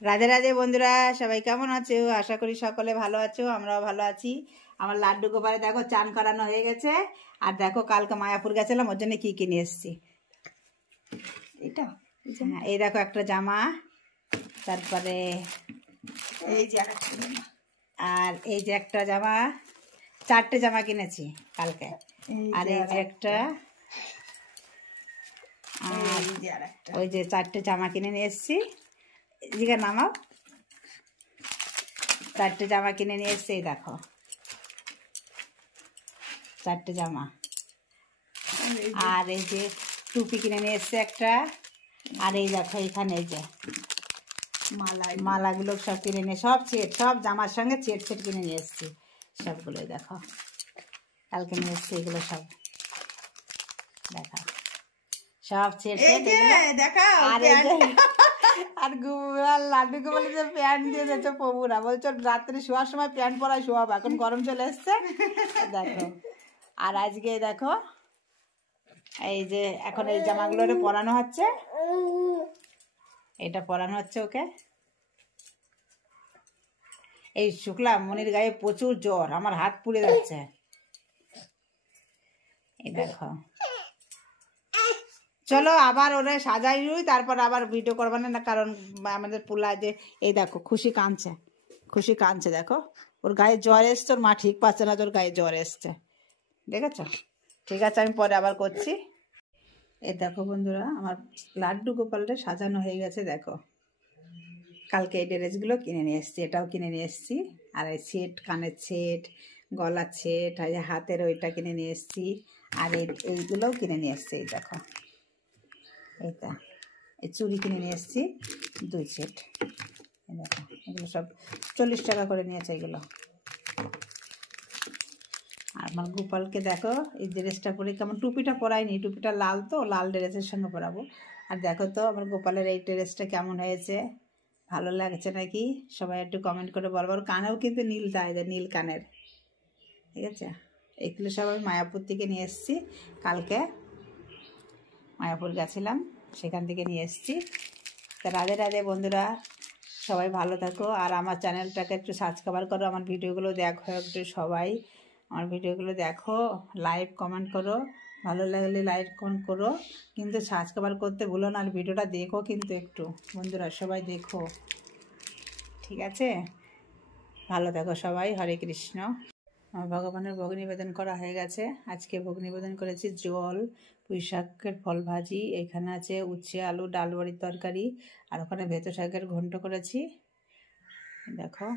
রাধে রাধে বন্ধুরা, সবাই কেমন আছো? আশা করি সকলে ভালো আছো, আমরাও ভালো আছি। আমার লাড্ডু গোপালে দেখো চান করানো হয়ে গেছে। আর দেখো কালকে মায়াপুর গেছিলাম, ওর জন্য কি কিনে এসছি। এটা এই দেখো একটা জামা, তারপরে এই যে আর এই যে একটা জামা, চারটে জামা কিনেছি কালকে। আর এই যে একটা, আর ওই যে চারটে জামা কিনে নিয়ে এসছি। এদিকে নামাও, চারটে জামা কিনে নিয়ে এসছি। এই দেখো চারটে জামা। আর এই যে টুপি কিনে নিয়ে এসছে একটা। আর এই দেখো এখানে এই যে মালাগুলো সব কিনে নিয়ে, সব সেট, সব জামার সঙ্গে সেট সেট কিনে নিয়ে এসছি সবগুলো। দেখো কালকে নিয়ে এসছি এগুলো সব, দেখো সব সেট সেট দেখো। আর আর লাড্ডু গোপালে যে প্যান্ট দিয়ে দিয়েছে প্রভুরা, বলছো রাত্রে শোয়ার সময় প্যান্ট পরায় শোয়াবো, এখন গরম চলে এসছে দেখো। আর আজকে দেখো এই যে এখন এই জামাগুলো পরানো হচ্ছে, এটা পরানো হচ্ছে ওকে। এই শুক্লা মনির গায়ে প্রচুর জ্বর, আমার হাত পুড়ে যাচ্ছে। এই দেখো, চলো আবার ওরে সাজাই রুই, তারপর আবার ভিডিও করবো না, কারণ আমাদের পুলা যে এই দেখো খুশি কাঁদছে, খুশি কাঁদছে দেখো। ওর গায়ে জ্বর এসছে, ওর মা ঠিক পাচ্ছে না, তোর গায়ে জ্বর এসছে, দেখেছ? ঠিক আছে, আমি পরে আবার করছি। এই দেখো বন্ধুরা, আমার লাড্ডু গোপালটা সাজানো হয়ে গেছে দেখো। কালকে এই ড্রেসগুলো কিনে নিয়ে এসেছি, এটাও কিনে নিয়ে এসেছি। আর এই সেট, কানের সেট, গলার সেট, আর হাতের ওইটা কিনে নিয়ে এসেছি। আর এইগুলোও কিনে নিয়ে এসেছি। এই দেখো এইটা, এই চুড়ি কিনে নিয়ে এসেছি 2 সেট। এই দেখো এগুলো সব 40 টাকা করে নিয়েছে এগুলো। আর আমার গোপালকে দেখো এই ড্রেসটা পরে কেমন, টুপিটা পরাইনি, টুপিটা লাল তো, লাল ড্রেসের সঙ্গে পরাবো। আর দেখো তো আমার গোপালের এই ড্রেসটা কেমন হয়েছে, ভালো লাগছে নাকি? সবাই একটু কমেন্ট করে বলবো। কানেও কিন্তু নীল দেয়, নীল কানের, ঠিক আছে? এগুলো সব আমি মায়াপুর থেকে নিয়ে এসেছি, কালকে মায়াপুর গেছিলাম, সেখান থেকে নিয়ে এসেছি। তা রাধে রাধে বন্ধুরা, সবাই ভালো থাকো। আর আমার চ্যানেলটাকে একটু সাবস্ক্রাইব করো, আমার ভিডিওগুলো দেখো একটু, সবাই আমার ভিডিওগুলো দেখো, লাইক কমেন্ট করো, ভালো লাগলে লাইক কমেন্ট করো, কিন্তু সাবস্ক্রাইব করতে ভুলো না। আর ভিডিওটা দেখো কিন্তু একটু বন্ধুরা, সবাই দেখো, ঠিক আছে? ভালো থাকো সবাই। হরে কৃষ্ণ। আমার ভগবানের ভোগ নিবেদন করা হয়ে গেছে। আজকে ভোগ নিবেদন করেছি জল, পুঁই শাকের ফল ভাজি, এখানে আছে উচ্ছে আলু ডাল বড়ির তরকারি, আর ওখানে ভেতো শাকের ঘন্ট করেছি। দেখো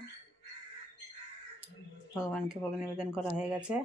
ভগবানকে ভোগ নিবেদন করা হয়ে গেছে।